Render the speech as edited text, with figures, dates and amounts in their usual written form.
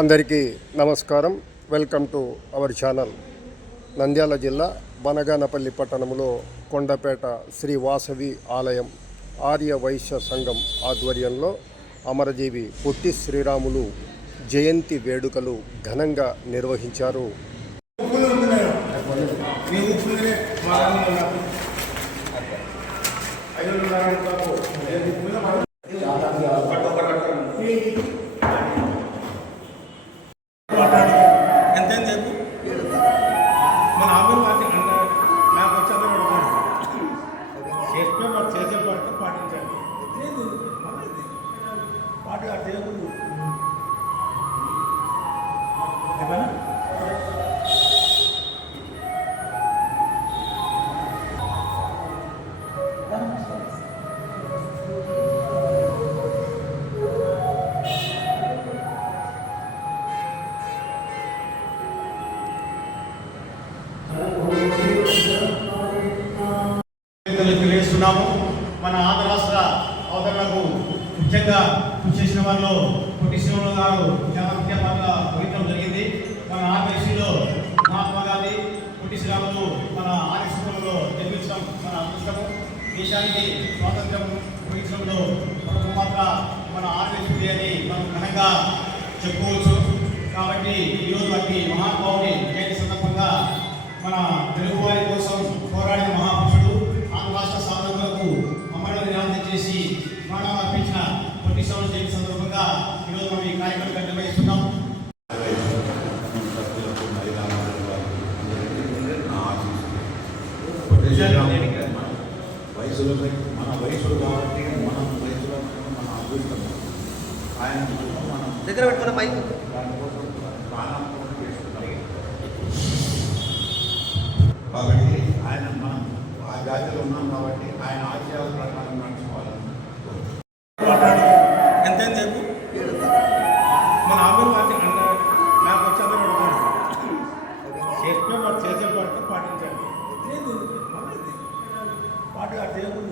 అందరికీ నమస్కారం. Welcome to our channel. Nandyal జిల్లా బనగానపల్లి పట్టణంలో కొండపేట శ్రీ వాసవి ఆలయం ఆర్య వైశ్య సంఘం ఆధ్వర్యంలో అమరజీవి పొట్టి శ్రీరాములు జయంతి వేడుకలు ఘనంగా నిర్వహించారు. ఎంతసేపు మన ఆమె నాకు వచ్చేది చేస్తే మరి చేసే పాట పాటించాలి. పాట దేవుడు తెలియజేస్తున్నాము. మన ఆంధ్ర రాష్ట్ర అవతరణకు ముఖ్యంగా కృషి చేసిన వారిలో పొట్టి శ్రీరాములు గారు చాలా ముఖ్య పాత్ర వహించడం జరిగింది. మన ఆర్ఎస్లో మహాత్మా గాంధీ పొట్టి శ్రీరాములు మన ఆర్ఎస్లో జన్మించడం మన అదృష్టము. దేశానికి స్వాతంత్ర్యం వహించడంలో ఒక పాత్ర మన ఆర్ఎస్పీ అని మనం ఘనంగా చెప్పుకోవచ్చు. కాబట్టి ఈరోజు అట్టి మహానుభావుని జయంతి సందర్భంగా మన తెలుగు వారి కోసం పోరాడిన మహాపురుషుడు ఆంధ్ర రాష్ట్ర సాధనకు అమరుల నిరాధన చేసి ప్రాణం అర్పించిన పొట్టి శ్రీరాములు జయంతి సందర్భంగా ఈరోజు మనం ఈ కార్యక్రమం నిర్వహిస్తున్నాం. వయసులో మన వయసులు కాబట్టి మన వయసులో మన అదృష్టం ఆయన మనం దగ్గర పెట్టుకున్న పైకి దానికోసం ప్రాణాంతం చేసుకున్నాయి. కాబట్టి ఆయన మనం ఆ జాతిలో ఉన్నాం కాబట్టి ఆయన ఆశయాల ప్రకారం నడుచుకోవాలని ఎంతసేపు మన ఆమె నాకు వచ్చేది చేస్తే మరి చేసే పాట పాటించాలి. పాట దేవుడు